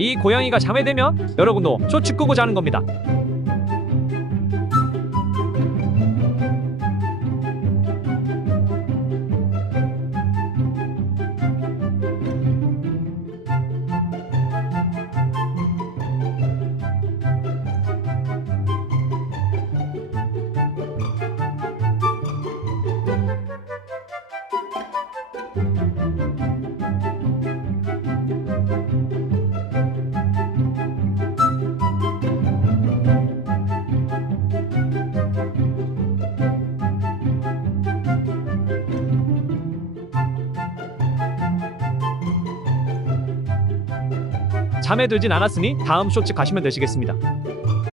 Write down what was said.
이 고양이가 잠에 들면 여러분도 쇼츠 끄고 자는 겁니다. 잠에 들진 않았으니 다음 쇼츠 가시면 되시겠습니다.